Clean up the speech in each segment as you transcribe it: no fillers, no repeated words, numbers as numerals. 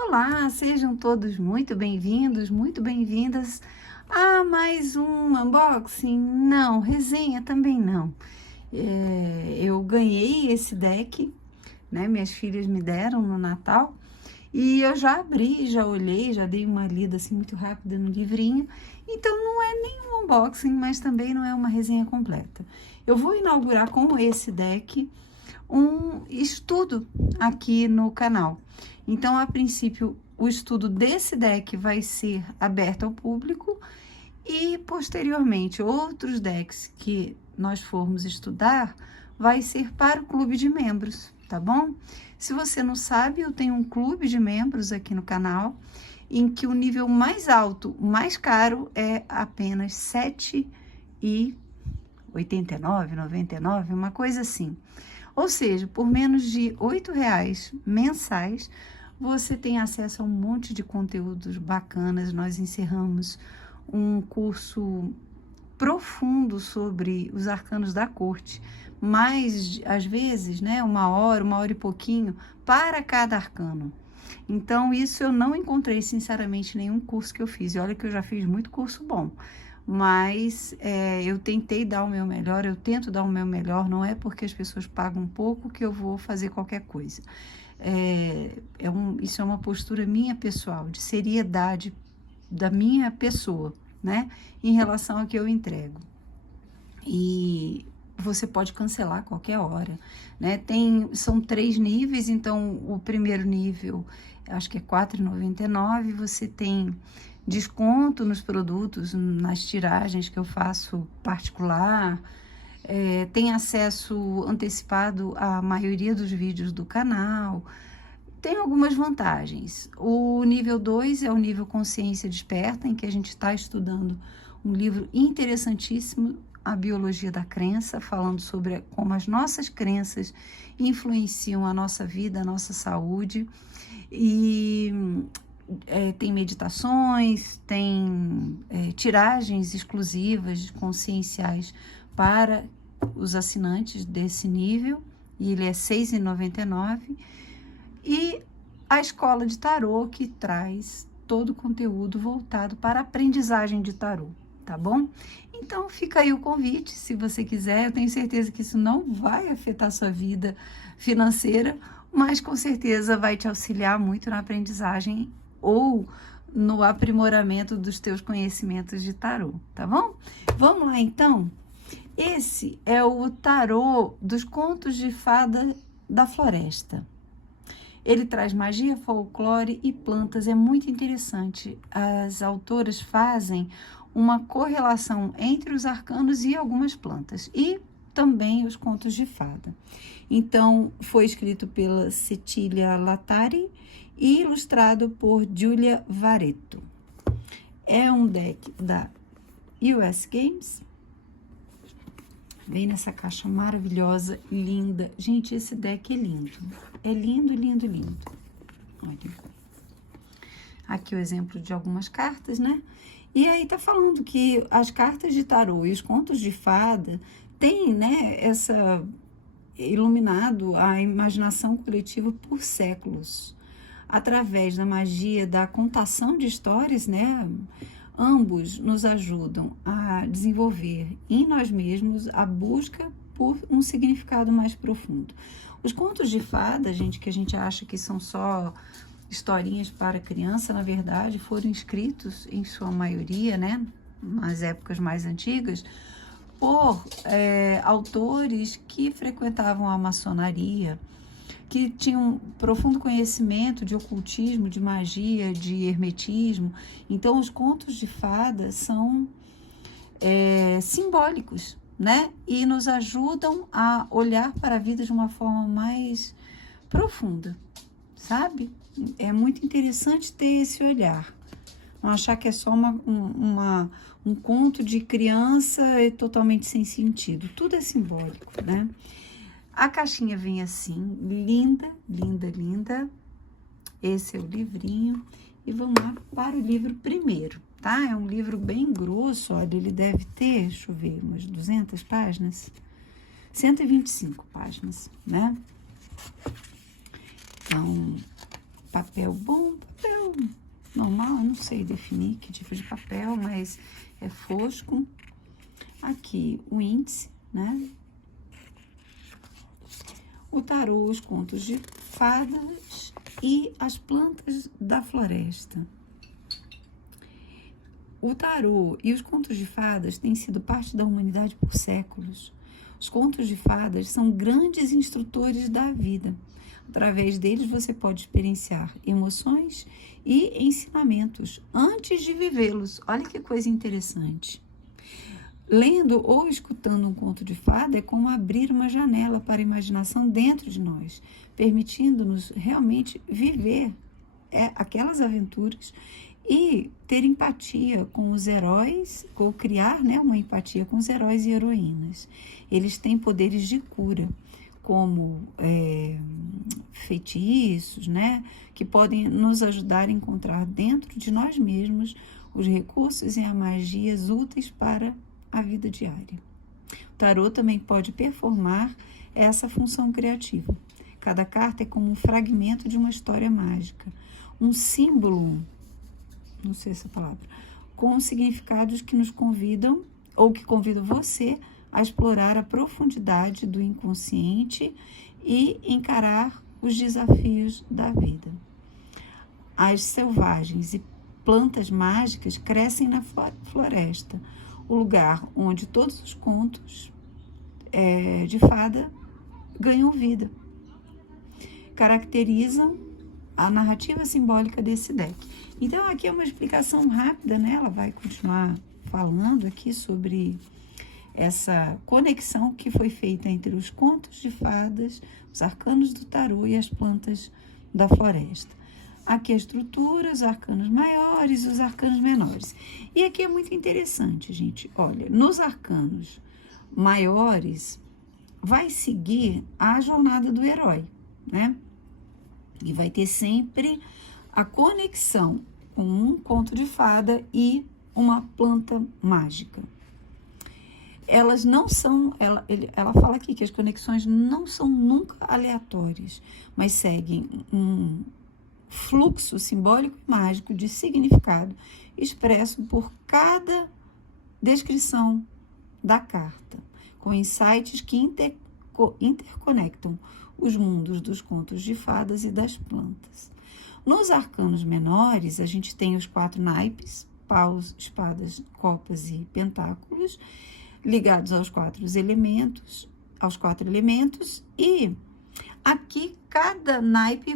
Olá, sejam todos muito bem-vindos, muito bem-vindas a mais um unboxing. Não, resenha também não. Eu ganhei esse deck, né? Minhas filhas me deram no Natal e eu já abri, já olhei, já dei uma lida assim muito rápida no livrinho. Então não é nenhum unboxing, mas também não é uma resenha completa. Eu vou inaugurar com esse deck um estudo aqui no canal. Então, a princípio, o estudo desse deck vai ser aberto ao público e, posteriormente, outros decks que nós formos estudar vai ser para o clube de membros, tá bom? Se você não sabe, eu tenho um clube de membros aqui no canal, em que o nível mais alto, mais caro, é apenas R$ 7,89, 99, uma coisa assim. Ou seja, por menos de R$ 8,00 mensais, você tem acesso a um monte de conteúdos bacanas. Nós encerramos um curso profundo sobre os arcanos da corte, mas às vezes, né, uma hora e pouquinho para cada arcano. Então, isso eu não encontrei, sinceramente, em nenhum curso que eu fiz. E olha que eu já fiz muito curso bom. Mas eu tentei dar o meu melhor, eu tento dar o meu melhor, não é porque as pessoas pagam pouco que eu vou fazer qualquer coisa. Isso é uma postura minha pessoal, de seriedade da minha pessoa, né, em relação ao que eu entrego. E você pode cancelar a qualquer hora, né? São 3 níveis, então o primeiro nível, acho que é R$ 4,99, você tem desconto nos produtos, nas tiragens que eu faço particular, tem acesso antecipado à maioria dos vídeos do canal, tem algumas vantagens. O nível 2 é o nível Consciência Desperta, em que a gente está estudando um livro interessantíssimo, A Biologia da Crença, falando sobre como as nossas crenças influenciam a nossa vida, a nossa saúde. E tem meditações, tem tiragens exclusivas, conscienciais para os assinantes desse nível, e ele é R$ 6,99. E a escola de tarô, que traz todo o conteúdo voltado para a aprendizagem de tarô, tá bom? Então fica aí o convite, se você quiser. Eu tenho certeza que isso não vai afetar a sua vida financeira, mas com certeza vai te auxiliar muito na aprendizagem ou no aprimoramento dos teus conhecimentos de tarô, tá bom? Vamos lá então? Esse é o tarô dos contos de fada da floresta. Ele traz magia, folclore e plantas, é muito interessante. As autoras fazem uma correlação entre os arcanos e algumas plantas, e também os contos de fada. Então, foi escrito pela Cecilia Lattari e ilustrado por Giulia Varetto. É um deck da US Games. Vem nessa caixa maravilhosa, linda. Gente, esse deck é lindo. É lindo, lindo, lindo. Olha. Aqui o exemplo de algumas cartas, né? E aí tá falando que as cartas de tarô e os contos de fada têm, né, iluminado a imaginação coletiva por séculos. Através da magia da contação de histórias, né? Ambos nos ajudam a desenvolver em nós mesmos a busca por um significado mais profundo. Os contos de fada, gente, que a gente acha que são só historinhas para criança, na verdade, foram escritos, em sua maioria, né, nas épocas mais antigas, por autores que frequentavam a maçonaria, que tinham um profundo conhecimento de ocultismo, de magia, de hermetismo. Então, os contos de fada são simbólicos, né? E nos ajudam a olhar para a vida de uma forma mais profunda, sabe? É muito interessante ter esse olhar. Não achar que é só um conto de criança totalmente sem sentido. Tudo é simbólico, né? A caixinha vem assim, linda, linda, linda. Esse é o livrinho. E vamos lá para o livro primeiro, tá? É um livro bem grosso, olha, ele deve ter, deixa eu ver, umas 200 páginas. 125 páginas, né? Então, papel bom, papel normal, eu não sei definir que tipo de papel, mas é fosco. Aqui o índice, né? O tarô, os contos de fadas e as plantas da floresta. O tarô e os contos de fadas têm sido parte da humanidade por séculos. Os contos de fadas são grandes instrutores da vida. Através deles você pode experienciar emoções e ensinamentos antes de vivê-los. Olha que coisa interessante. Lendo ou escutando um conto de fada é como abrir uma janela para a imaginação dentro de nós, permitindo-nos realmente viver aquelas aventuras e ter empatia com os heróis, ou criar, né, uma empatia com os heróis e heroínas. Eles têm poderes de cura, como feitiços, né, que podem nos ajudar a encontrar dentro de nós mesmos os recursos e as magias úteis para a vida diária. O tarô também pode performar essa função criativa. Cada carta é como um fragmento de uma história mágica, um símbolo, não sei essa palavra, com significados que nos convidam, ou que convidam você a explorar a profundidade do inconsciente e encarar os desafios da vida. As selvagens e plantas mágicas crescem na floresta, o lugar onde todos os contos de fada ganham vida. Caracterizam a narrativa simbólica desse deck. Então, aqui é uma explicação rápida, né? Ela vai continuar falando aqui sobre essa conexão que foi feita entre os contos de fadas, os arcanos do tarô e as plantas da floresta. Aqui a estrutura, os arcanos maiores e os arcanos menores. E aqui é muito interessante, gente. Olha, nos arcanos maiores, vai seguir a jornada do herói, né? E vai ter sempre a conexão com um conto de fada e uma planta mágica. Elas não são, ela fala aqui que as conexões não são nunca aleatórias, mas seguem um fluxo simbólico e mágico de significado expresso por cada descrição da carta, com insights que interconectam os mundos dos contos de fadas e das plantas. Nos arcanos menores, a gente tem os 4 naipes, paus, espadas, copas e pentáculos, ligados aos 4 elementos, e aqui cada naipe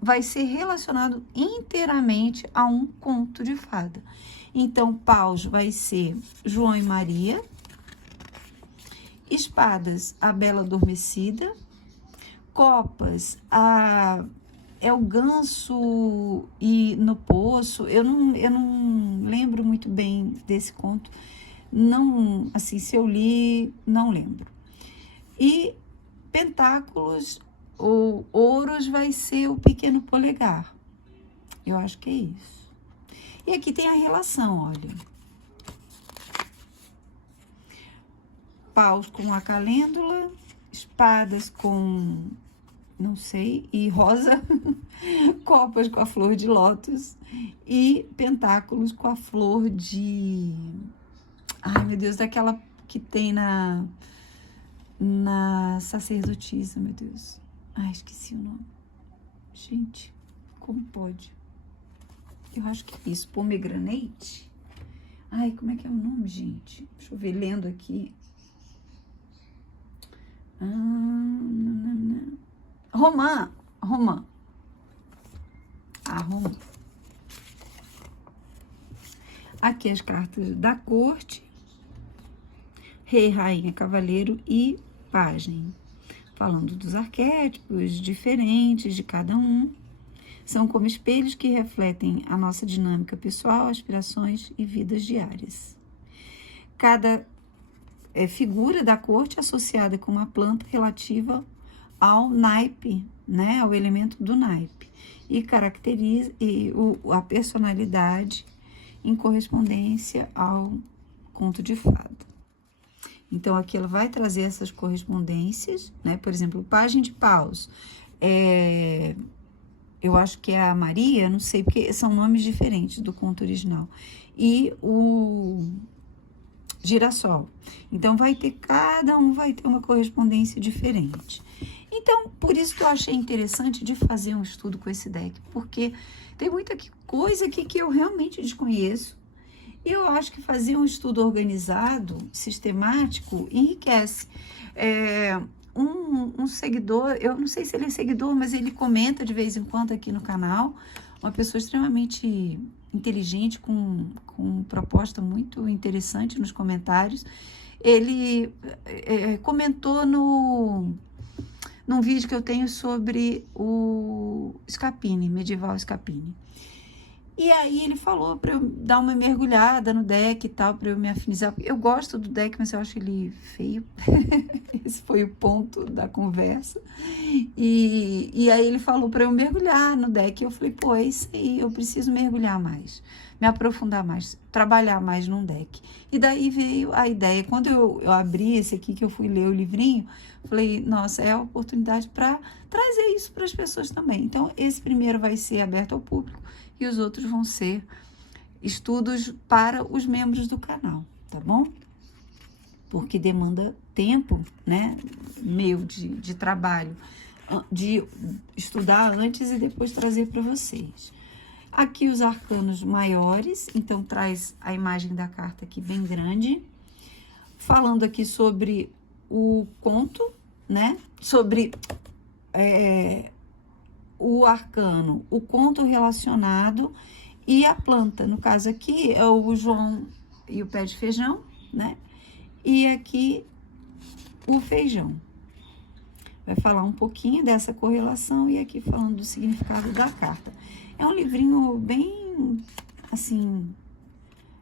vai ser relacionado inteiramente a um conto de fada. Então, paus vai ser João e Maria, espadas, a Bela Adormecida, copas, é o ganso e no poço. Eu não lembro muito bem desse conto, não, assim, se eu li, não lembro. E pentáculos ou ouros vai ser o Pequeno Polegar. Eu acho que é isso. E aqui tem a relação, olha. Paus com a calêndula, espadas com, não sei, e rosa, copas com a flor de lótus e pentáculos com a flor de... Ai, meu Deus, daquela que tem na sacerdotisa, meu Deus. Ai, esqueci o nome. Gente, como pode? Eu acho que é isso, pomegranate. Ai, como é que é o nome, gente? Deixa eu ver, lendo aqui. Romã. Romã. Aqui as cartas da corte. Rei, rainha, cavaleiro e pajem. Falando dos arquétipos diferentes de cada um. São como espelhos que refletem a nossa dinâmica pessoal, aspirações e vidas diárias. Cada figura da corte associada com uma planta relativa ao naipe, né, ao elemento do naipe, e caracteriza a personalidade em correspondência ao conto de fada. Então, aqui ela vai trazer essas correspondências, né? Por exemplo, o pajem de paus eu acho que é a Maria, não sei, porque são nomes diferentes do conto original. E o Girassol. Então, cada um vai ter uma correspondência diferente. Então, por isso que eu achei interessante de fazer um estudo com esse deck, porque tem muita coisa aqui que eu realmente desconheço. E eu acho que fazer um estudo organizado, sistemático, enriquece. Um seguidor, eu não sei se ele é seguidor, mas ele comenta de vez em quando aqui no canal, uma pessoa extremamente inteligente, com proposta muito interessante nos comentários. Ele comentou num vídeo que eu tenho sobre o Scapini, Medieval Scapini. E aí ele falou para eu dar uma mergulhada no deck e tal, para eu me afinizar. Eu gosto do deck, mas eu acho ele feio. Esse foi o ponto da conversa. E aí ele falou para eu mergulhar no deck. Eu falei, pô, é isso aí, eu preciso mergulhar mais, me aprofundar mais, trabalhar mais num deck. E daí veio a ideia. Quando eu abri esse aqui, que eu fui ler o livrinho, falei, nossa, é a oportunidade para trazer isso para as pessoas também. Então, esse primeiro vai ser aberto ao público e os outros vão ser estudos para os membros do canal, tá bom? Porque demanda tempo, né, meu de trabalho, de estudar antes e depois trazer para vocês. Aqui os arcanos maiores, então traz a imagem da carta aqui bem grande, falando aqui sobre o conto, né, sobre o arcano, o conto relacionado e a planta. No caso aqui é o João e o pé de feijão, né? E aqui o feijão. Vai falar um pouquinho dessa correlação e aqui falando do significado da carta. É um livrinho bem, assim,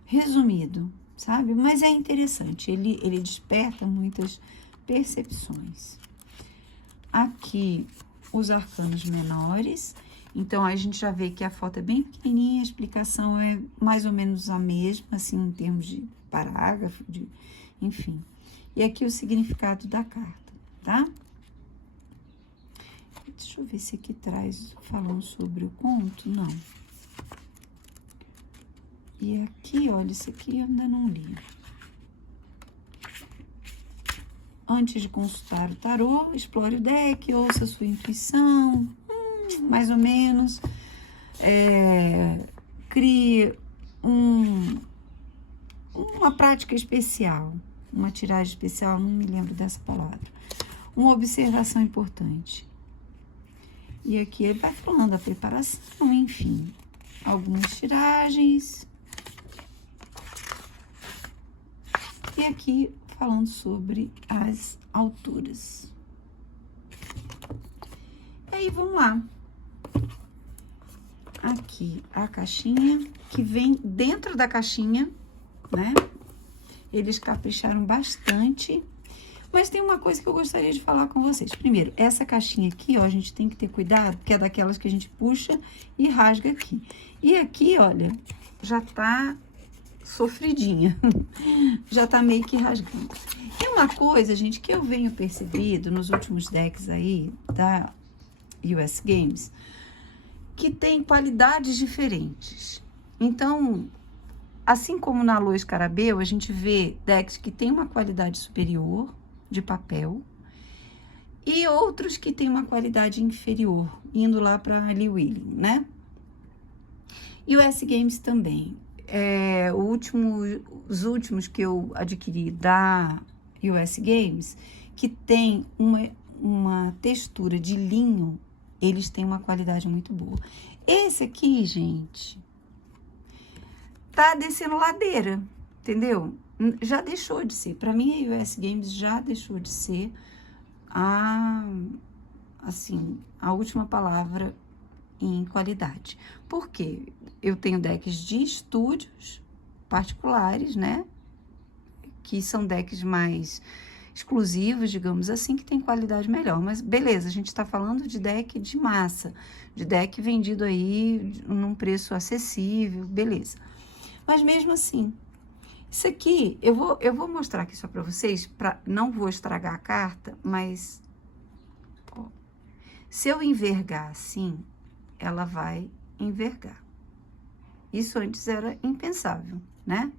resumido, sabe? Mas é interessante, ele desperta muitas percepções. Aqui os arcanos menores, então a gente já vê que a foto é bem pequenininha, a explicação é mais ou menos a mesma, assim, em termos de parágrafo, enfim. E aqui o significado da carta, tá? Deixa eu ver se aqui traz falando sobre o conto, não. E aqui, olha, isso aqui eu ainda não li. Antes de consultar o tarô, explore o deck, ouça a sua intuição, mais ou menos. Crie uma prática especial, uma tiragem especial, não me lembro dessa palavra. Uma observação importante. E aqui ele vai falando da preparação, enfim. Algumas tiragens. E aqui falando sobre as alturas. E aí, vamos lá. Aqui a caixinha, que vem dentro da caixinha, né? Eles capricharam bastante. Mas tem uma coisa que eu gostaria de falar com vocês. Primeiro, essa caixinha aqui, ó, a gente tem que ter cuidado, porque é daquelas que a gente puxa e rasga aqui. E aqui, olha, já tá sofridinha, já tá meio que rasgando. Tem uma coisa, gente, que eu venho percebido nos últimos decks aí da US Games, que tem qualidades diferentes. Então, assim como na Lua Escarabeu, a gente vê decks que tem uma qualidade superior de papel e outros que tem uma qualidade inferior, indo lá para Lee Willing, né? US Games também. Os últimos que eu adquiri da US Games, que tem uma textura de linho, eles têm uma qualidade muito boa. Esse aqui, gente, tá descendo ladeira, entendeu? Já deixou de ser. Para mim, a US Games já deixou de ser a última palavra em qualidade. Por quê? Eu tenho decks de estúdios particulares, né? Que são decks mais exclusivos, digamos assim, que tem qualidade melhor. Mas beleza, a gente tá falando de deck de massa, de deck vendido aí num preço acessível, beleza. Mas mesmo assim, isso aqui, eu vou mostrar aqui só para vocês, não vou estragar a carta, mas ó, se eu envergar assim, ela vai envergar. Isso antes era impensável, né?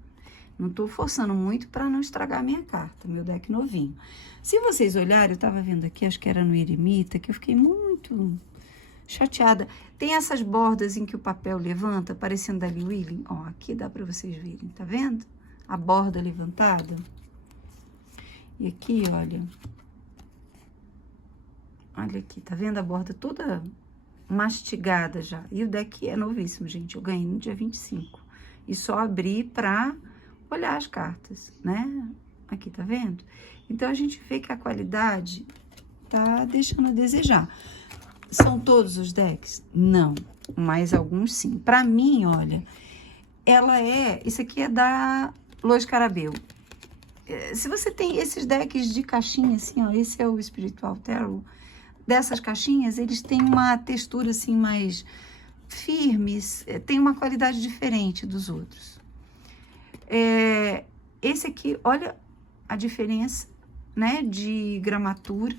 Não tô forçando muito para não estragar a minha carta, meu deck novinho. Se vocês olharem, eu tava vendo aqui, acho que era no Eremita, que eu fiquei muito chateada. Tem essas bordas em que o papel levanta, parecendo Dali Willing. Ó, aqui dá para vocês verem, tá vendo? A borda levantada. E aqui, olha. Olha aqui, tá vendo a borda toda mastigada já. E o deck é novíssimo, gente. Eu ganhei no dia 25. E só abri pra olhar as cartas, né? Aqui, tá vendo? Então, a gente vê que a qualidade tá deixando a desejar. São todos os decks? Não, mas alguns sim. Pra mim, olha, ela é... Isso aqui é da Lois Carabel. Se você tem esses decks de caixinha, assim, ó, esse é o Spiritual Tarot, dessas caixinhas, eles têm uma textura, assim, mais firmes, tem uma qualidade diferente dos outros. Esse aqui, olha a diferença, né, de gramatura,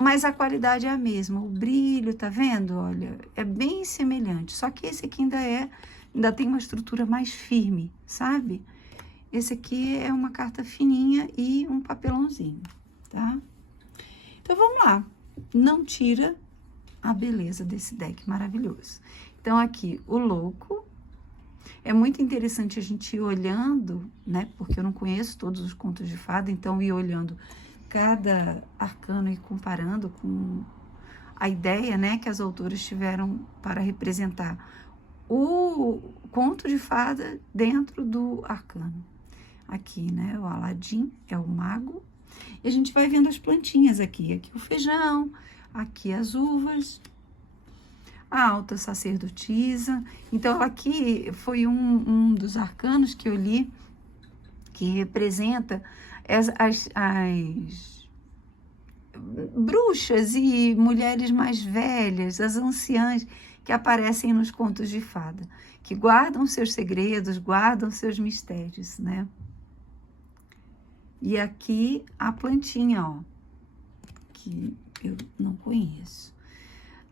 mas a qualidade é a mesma, o brilho, tá vendo? Olha, é bem semelhante, só que esse aqui ainda tem uma estrutura mais firme, sabe? Esse aqui é uma carta fininha e um papelãozinho, tá? Então, vamos lá. Não tira a beleza desse deck maravilhoso. Então, aqui, o louco. É muito interessante a gente ir olhando, né? Porque eu não conheço todos os contos de fada, então ir olhando cada arcano e comparando com a ideia, né, que as autoras tiveram para representar o conto de fada dentro do arcano. Aqui, né, o Aladim é o mago. E a gente vai vendo as plantinhas aqui. Aqui o feijão, aqui as uvas, a alta sacerdotisa. Então, aqui foi um dos arcanos que eu li, que representa as bruxas e mulheres mais velhas, as anciãs que aparecem nos contos de fada, que guardam seus segredos, guardam seus mistérios, né? E aqui a plantinha, ó, que eu não conheço.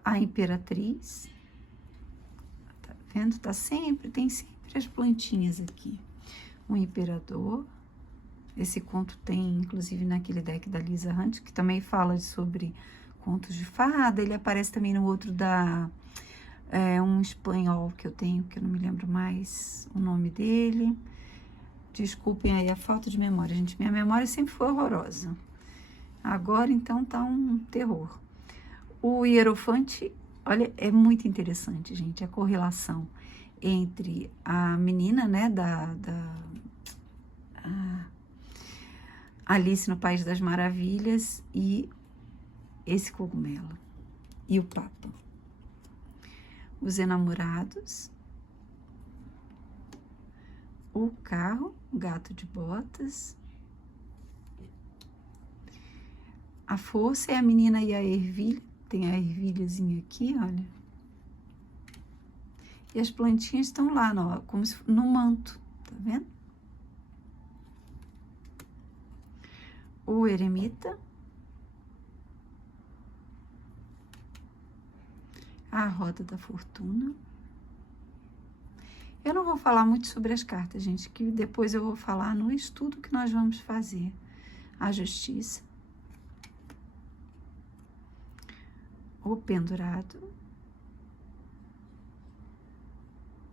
A imperatriz, tá vendo? Tem sempre as plantinhas aqui. O imperador, esse conto tem, inclusive, naquele deck da Lisa Hunt, que também fala sobre contos de fada. Ele aparece também no outro um espanhol que eu tenho, que eu não me lembro mais o nome dele. Desculpem aí a falta de memória, gente. Minha memória sempre foi horrorosa. Agora, então, tá um terror. O Hierofante, olha, é muito interessante, gente, a correlação entre a menina, né, Alice no País das Maravilhas e esse cogumelo. E o Papa. Os enamorados. O carro, o gato de botas. A força é a menina e a ervilha. Tem a ervilhazinha aqui, olha. E as plantinhas estão lá, como se no manto, tá vendo? O eremita. A roda da fortuna. Eu não vou falar muito sobre as cartas, gente, que depois eu vou falar no estudo que nós vamos fazer. A justiça. O pendurado.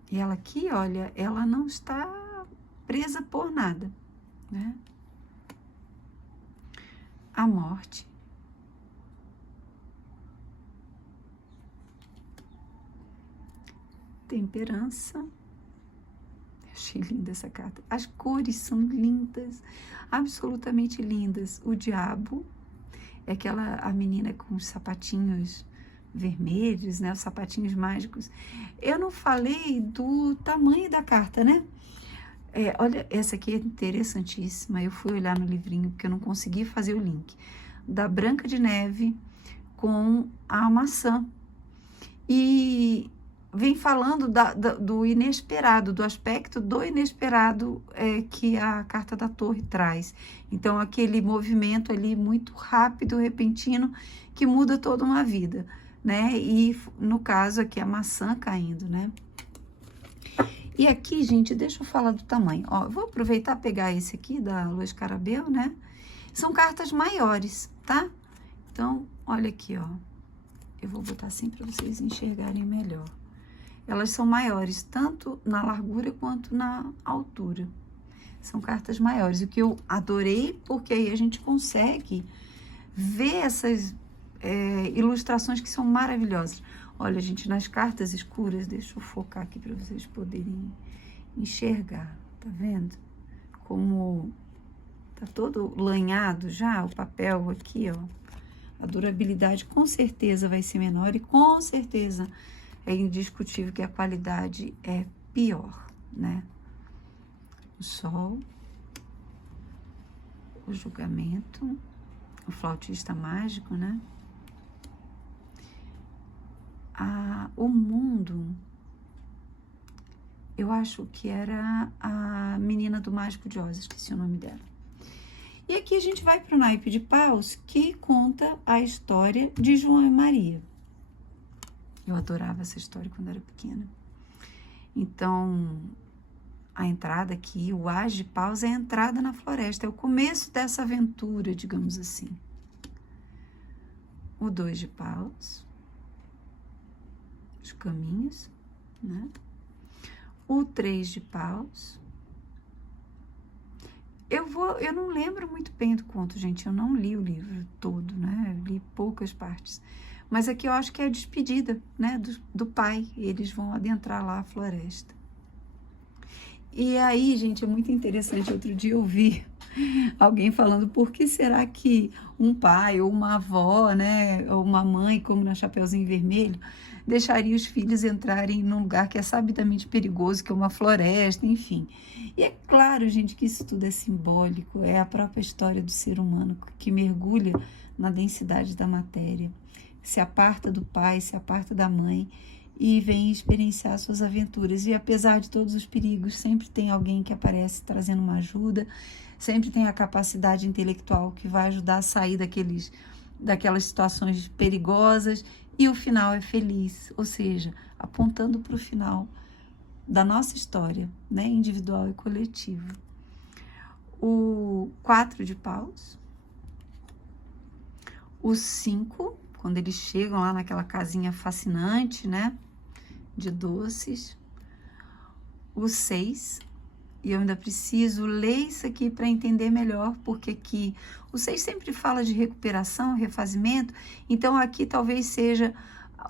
E ela aqui, olha, ela não está presa por nada, né? A morte. Temperança. Achei linda essa carta. As cores são lindas, absolutamente lindas. O diabo é a menina com os sapatinhos vermelhos, né? Os sapatinhos mágicos. Eu não falei do tamanho da carta, né? Olha, essa aqui é interessantíssima. Eu fui olhar no livrinho porque eu não consegui fazer o link. Da Branca de Neve com a maçã. E vem falando do inesperado, do aspecto do inesperado que a carta da Torre traz. Então, aquele movimento ali muito rápido, repentino, que muda toda uma vida, né? E no caso aqui a maçã caindo, né? E aqui, gente, deixa eu falar do tamanho. Ó, eu vou aproveitar e pegar esse aqui da Lua Escarabeu, né? São cartas maiores, tá? Então, olha aqui, ó. Eu vou botar assim para vocês enxergarem melhor. Elas são maiores, tanto na largura quanto na altura. São cartas maiores, o que eu adorei, porque aí a gente consegue ver essas ilustrações que são maravilhosas. Olha, gente, nas cartas escuras, deixa eu focar aqui para vocês poderem enxergar, tá vendo? Como tá todo lanhado já, o papel aqui, ó. A durabilidade com certeza vai ser menor e com certeza é indiscutível que a qualidade é pior, né? O sol, o julgamento, o flautista mágico, né? O mundo, eu acho que era a menina do Mágico de Oz, esqueci o nome dela. E aqui a gente vai para o naipe de paus, que conta a história de João e Maria. Eu adorava essa história quando era pequena. Então, a entrada aqui, o as de paus é a entrada na floresta, é o começo dessa aventura, digamos assim. O 2 de paus, os caminhos, né? O 3 de paus. Eu não lembro muito bem do conto, gente, eu não li o livro todo, né? Eu li poucas partes. Mas aqui eu acho que é a despedida, né, do pai. Eles vão adentrar lá a floresta. E aí, gente, é muito interessante. Outro dia eu vi alguém falando por que será que um pai ou uma avó, né, ou uma mãe, como na Chapeuzinho Vermelho, deixaria os filhos entrarem num lugar que é sabidamente perigoso, que é uma floresta, enfim. E é claro, gente, que isso tudo é simbólico, é a própria história do ser humano que mergulha na densidade da matéria, se aparta do pai, se aparta da mãe e vem experienciar suas aventuras. E apesar de todos os perigos, sempre tem alguém que aparece trazendo uma ajuda, sempre tem a capacidade intelectual que vai ajudar a sair daquelas situações perigosas, e o final é feliz, ou seja, apontando para o final da nossa história, né, individual e coletiva. O 4 de paus, o 5, quando eles chegam lá naquela casinha fascinante, né, de doces. O 6, e eu ainda preciso ler isso aqui para entender melhor, porque aqui o 6 sempre fala de recuperação, refazimento, então aqui talvez seja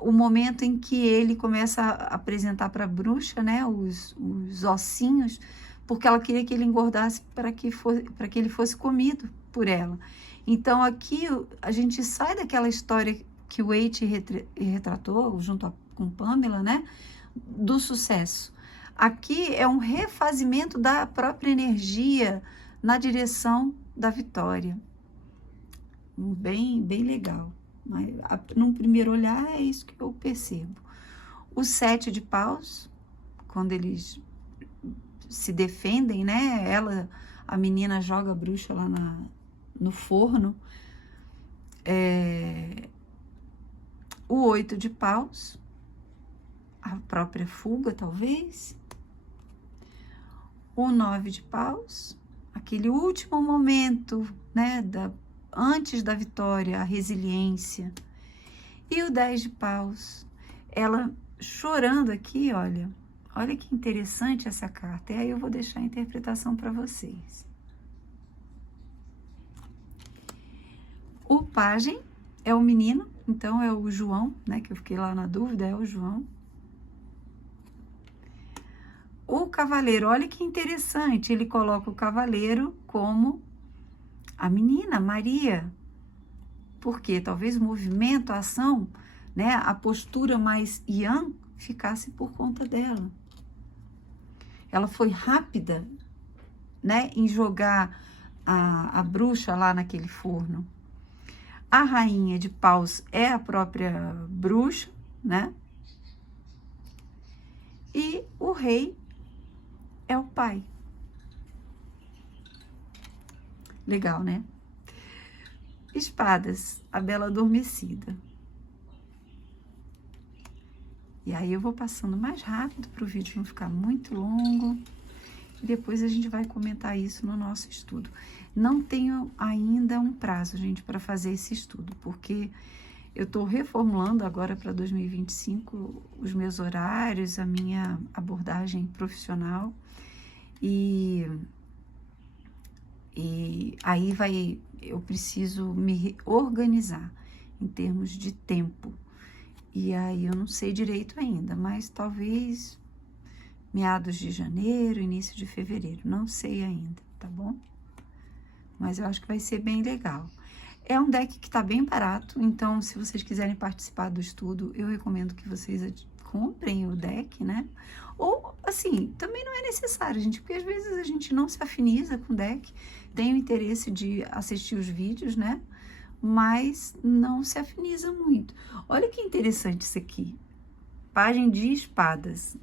o momento em que ele começa a apresentar para a bruxa, né, os ossinhos, porque ela queria que ele engordasse para que ele fosse comido por ela. Então aqui a gente sai daquela história que o Waite retratou junto com Pamela, né, do sucesso. Aqui é um refazimento da própria energia na direção da vitória. Bem legal. Mas, num primeiro olhar, é isso que eu percebo. O 7 de paus, quando eles se defendem, né? A menina joga a bruxa lá no forno. O 8 de paus, a própria fuga, talvez. O 9 de paus, aquele último momento, né, antes da vitória, a resiliência. E o 10 de paus, ela chorando aqui, olha que interessante essa carta. E aí eu vou deixar a interpretação para vocês. O pajem é o menino, então é o João, né, que eu fiquei lá na dúvida, é o João. O cavaleiro, olha que interessante, ele coloca o cavaleiro como a menina, Maria. Porque talvez o movimento, a ação, né, a postura mais yang ficasse por conta dela. Ela foi rápida, né, em jogar a bruxa lá naquele forno. A rainha de paus é a própria bruxa, né? E o rei é o pai. Legal, né? Espadas, a bela adormecida. E aí eu vou passando mais rápido para o vídeo não ficar muito longo. E depois a gente vai comentar isso no nosso estudo. Não tenho ainda um prazo, gente, para fazer esse estudo, porque eu estou reformulando agora para 2025 os meus horários, a minha abordagem profissional. E aí eu preciso me organizar em termos de tempo. E aí eu não sei direito ainda, mas talvez meados de janeiro, início de fevereiro, não sei ainda, tá bom? Mas eu acho que vai ser bem legal. É um deck que tá bem barato, então se vocês quiserem participar do estudo, eu recomendo que vocês comprem o deck, né? Ou, assim, também não é necessário, gente, porque às vezes a gente não se afiniza com o deck, tem o interesse de assistir os vídeos, né? Mas não se afiniza muito. Olha que interessante isso aqui. Pajem de espadas.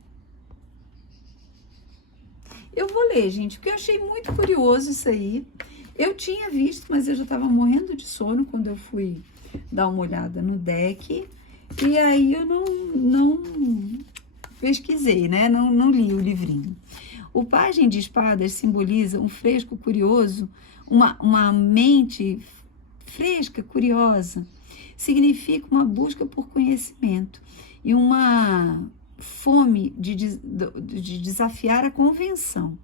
Eu vou ler, gente, porque eu achei muito curioso isso aí. Eu tinha visto, mas eu já estava morrendo de sono quando eu fui dar uma olhada no deck. E aí eu não pesquisei, né? Não li o livrinho. O pajem de espadas simboliza um fresco curioso, uma mente fresca, curiosa. Significa uma busca por conhecimento e uma fome de desafiar a convenção.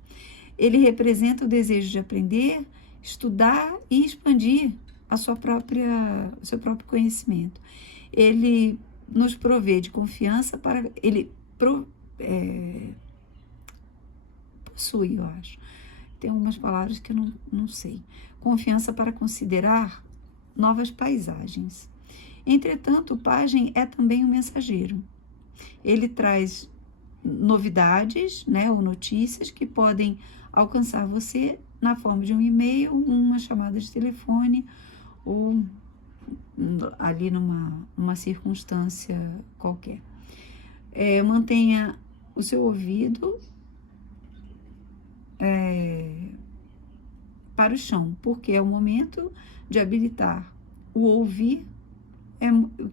Ele representa o desejo de aprender, estudar e expandir o seu próprio conhecimento. Ele nos provê de confiança para... possui, eu acho. Tem algumas palavras que eu não sei. Confiança para considerar novas paisagens. Entretanto, o pajem é também um mensageiro. Ele traz novidades, né, ou notícias que podem alcançar você na forma de um e-mail, uma chamada de telefone ou ali numa circunstância qualquer. Mantenha o seu ouvido para o chão, porque é o momento de habilitar o ouvir,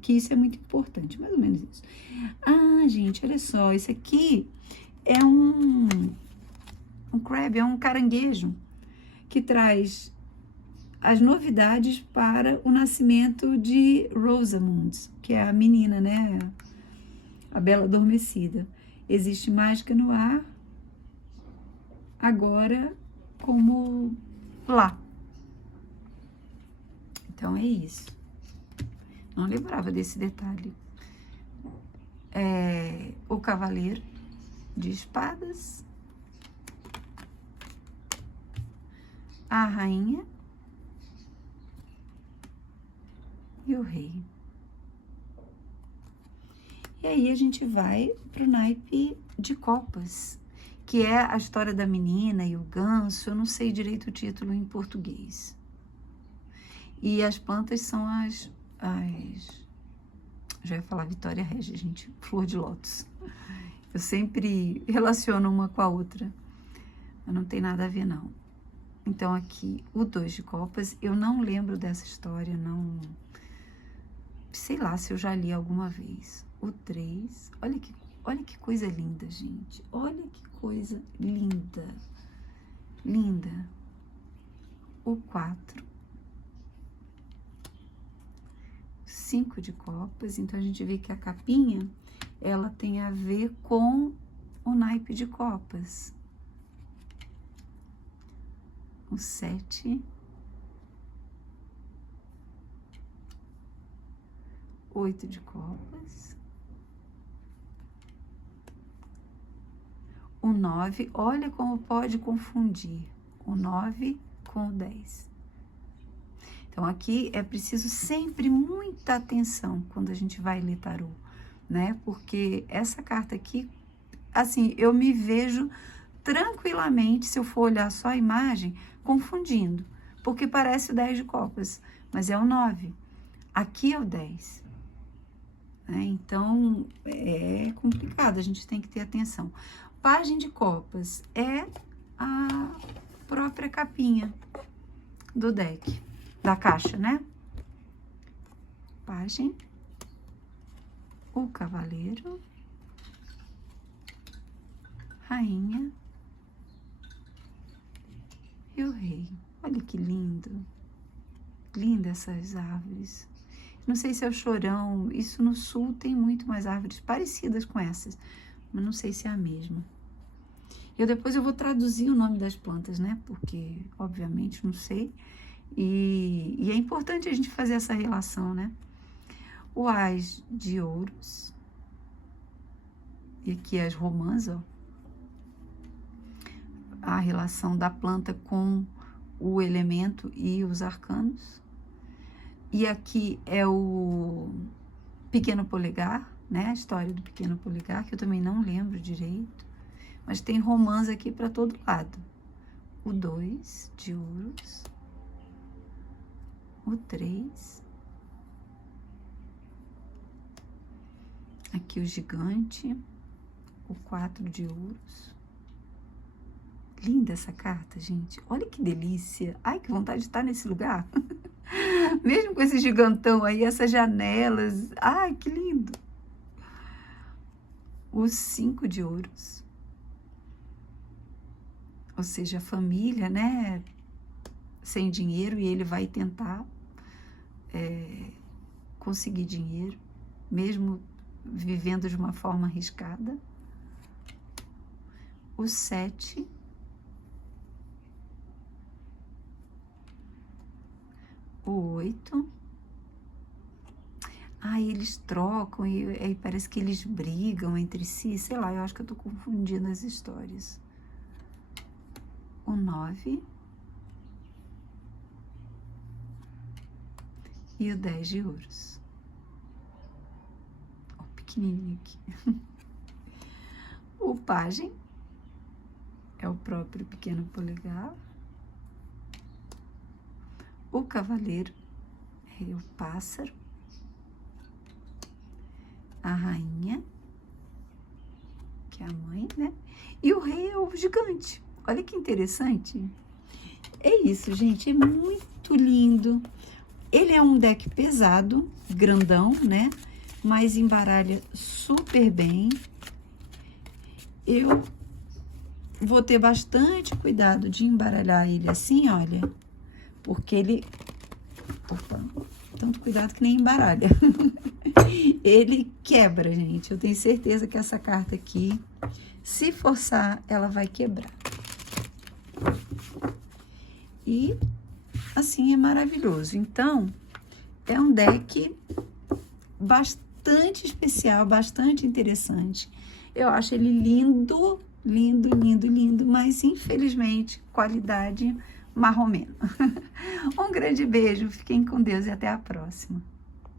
que isso é muito importante, mais ou menos isso. Ah, gente, olha só, isso aqui é um crab, é um caranguejo, que traz as novidades para o nascimento de Rosamund, que é a menina, né? A Bela Adormecida. Existe mágica no ar, agora como lá. Então é isso. Não lembrava desse detalhe. O cavaleiro de espadas, a rainha e o rei. E aí a gente vai pro naipe de copas, que é a história da menina e o ganso. Eu não sei direito o título em português. E as plantas são já ia falar Vitória Régia, gente, flor de lótus. Eu sempre relaciono uma com a outra, mas não tem nada a ver, não. Então, aqui, o 2 de copas, eu não lembro dessa história, não... Sei lá se eu já li alguma vez. O 3, olha que coisa linda, gente. Olha que coisa linda. Linda. O 4. 5 de copas, então a gente vê que a capinha, ela tem a ver com o naipe de copas. O 7. 8 de copas. O 9, olha como pode confundir o 9 com o 10. Então, aqui é preciso sempre muita atenção quando a gente vai ler tarô, né? Porque essa carta aqui, assim, eu me vejo tranquilamente, se eu for olhar só a imagem, confundindo, porque parece o 10 de copas, mas é o 9. Aqui é o 10. Né? Então, é complicado, a gente tem que ter atenção. Pajem de copas é a própria capinha do deck. Da caixa, né? Pajem, o cavaleiro rainha e o rei. Olha que lindo. Linda essas árvores. Não sei se é o chorão. Isso no sul tem muito mais árvores parecidas com essas, mas não sei se é a mesma. Depois eu vou traduzir o nome das plantas, né? Porque, obviamente, não sei. E é importante a gente fazer essa relação, né? O Ás de Ouros. E aqui as romãs, ó. A relação da planta com o elemento e os arcanos. E aqui é o pequeno polegar, né? A história do pequeno polegar, que eu também não lembro direito. Mas tem romãs aqui para todo lado. O 2 de ouros. O 3. Aqui o gigante. O 4 de ouros. Linda essa carta, gente. Olha que delícia. Ai, que vontade de estar nesse lugar. Mesmo com esse gigantão aí, essas janelas. Ai, que lindo. O 5 de ouros. Ou seja, a família, né? Sem dinheiro, e ele vai tentar conseguir dinheiro, mesmo vivendo de uma forma arriscada. O 7. O 8. Eles trocam e parece que eles brigam entre si. Sei lá, eu acho que eu tô confundindo as histórias. O 9. E o 10 de ouros. Ó, pequenininho aqui. O pajem é o próprio pequeno polegar. O cavaleiro é o pássaro. A rainha, que é a mãe, né? E o rei é o gigante. Olha que interessante. É isso, gente. É muito lindo. Ele é um deck pesado, grandão, né? Mas embaralha super bem. Eu vou ter bastante cuidado de embaralhar ele assim, olha. Porque ele... Opa, tanto cuidado que nem embaralha. Ele quebra, gente. Eu tenho certeza que essa carta aqui, se forçar, ela vai quebrar. E assim é maravilhoso. Então, é um deck bastante especial, bastante interessante. Eu acho ele lindo, lindo, lindo, lindo, mas infelizmente, qualidade marromeno. Um grande beijo, fiquem com Deus e até a próxima.